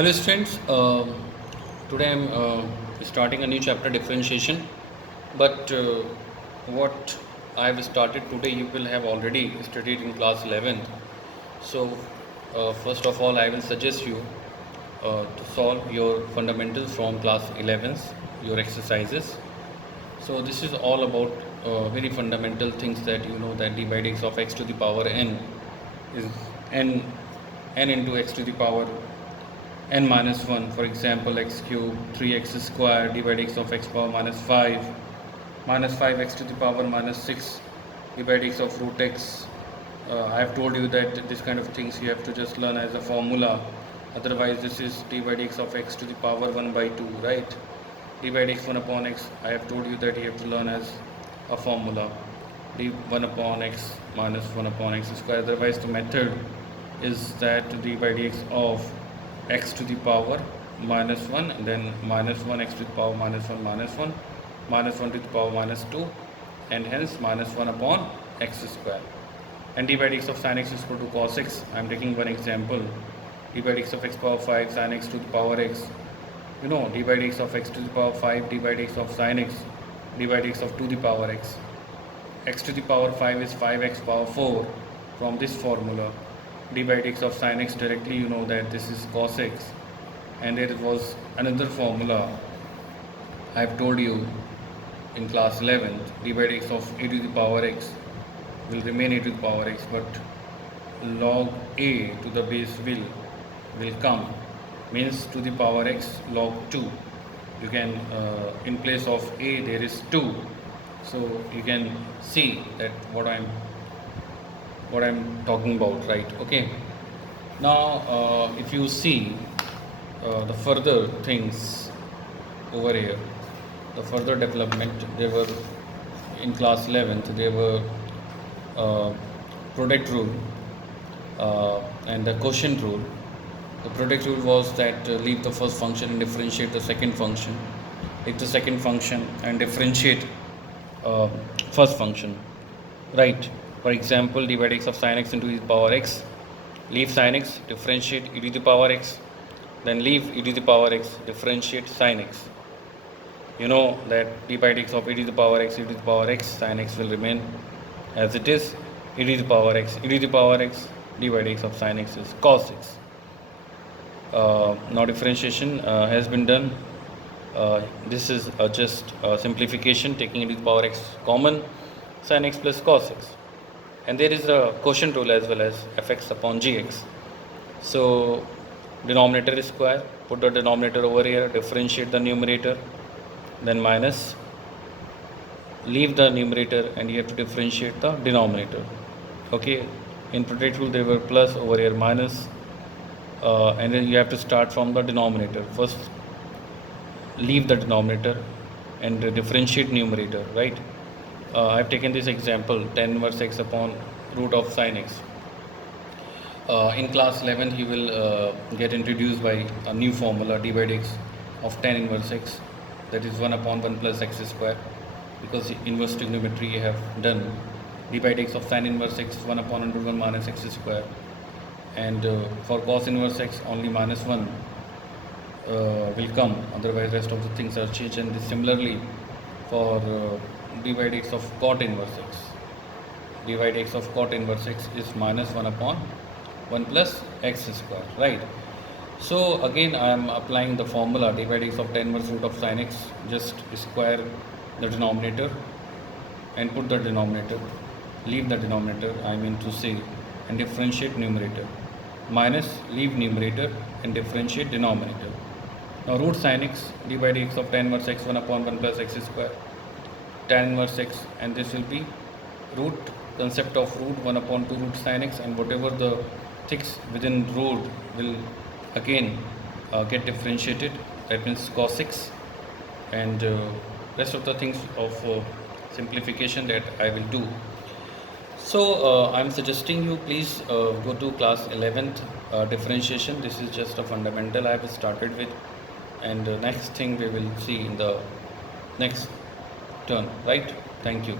Hello students, today I'm starting a new chapter, differentiation, but what I've started today you will have already studied in class 11th. So first of all I will suggest you to solve your fundamentals from class 11th, your exercises. So this is all about very fundamental things that you know that d by dx of x to the power n is n into x to the power n minus 1, for example x cube 3x square divided x of x power minus 5x to the power minus 6 divided x of root x. I have told you that this kind of things you have to just learn as a formula, otherwise this is d by dx of x to the power 1 by 2, right? D by dx 1 upon x, I have told you that you have to learn as a formula, d 1 upon x minus 1 upon x square. Otherwise the method is that d by dx of x to the power minus 1 and then minus 1 x to the power minus 1 minus 1 to the power minus 2, and hence minus 1 upon x square. And d by dx of sin x is equal to cos x. I am taking one example, d by dx of x power 5 sin x to the power x. You know, d by dx of x to the power 5 d by dx of sin x d by dx of 2 the power x. X to the power 5 is 5x power 4. From this formula, d by dx of sin x, directly you know that this is cos x. And there was another formula I have told you in class 11th, d by dx of a to the power x will remain a to the power x, but log a to the base will come, means to the power x log 2. You can in place of a there is 2, so you can see that what I'm talking about, right? Okay, now if you see the further things over here, the further development, there were in class 11th there were product rule and the quotient rule. The product rule was that leave the first function and differentiate the second function, take the second function and differentiate first function, right? For example, d by dx of sin x into e to the power x, leave sin x, differentiate e to the power x, then leave e to the power x, differentiate sin x. You know that d by dx of e to the power x, e to the power x, sin x will remain as it is, e to the power x, e to the power x, d by dx of sin x is cos x. Now differentiation has been done. This is just a simplification, taking e to the power x common, sin x plus cos x. And there is a quotient rule as well as fx upon gx. So denominator is square, put the denominator over here, differentiate the numerator, then minus, leave the numerator and you have to differentiate the denominator. Okay, in product rule there were plus, over here minus, and then you have to start from the denominator. First leave the denominator and differentiate numerator, right? I have taken this example, tan inverse x upon root of sin x. In class 11 you will get introduced by a new formula, d by dx of tan inverse x, that is 1 upon 1 plus x square, because inverse trigonometry you have done. D by dx of sin inverse x 1 upon under 1 minus x square, and for cos inverse x only minus 1 will come, otherwise rest of the things are changed. And similarly for d by dx of cot inverse x, d by dx of cot inverse x is minus 1 upon 1 plus x square, right? So again I am applying the formula, d by dx of tan inverse root of sin x, just square the denominator and put the denominator, leave the denominator, I mean to say, and differentiate numerator, minus, leave numerator and differentiate denominator. Now root sin x, d by dx of tan inverse x 1 upon 1 plus x square, tan inverse x, and this will be root, concept of root 1 upon 2 root sin x, and whatever the things within root will again get differentiated, that means cos x, and rest of the things of simplification that I will do. So I am suggesting you please go to class 11th differentiation. This is just a fundamental I have started with, and next thing we will see in the next turn, right? Thank you.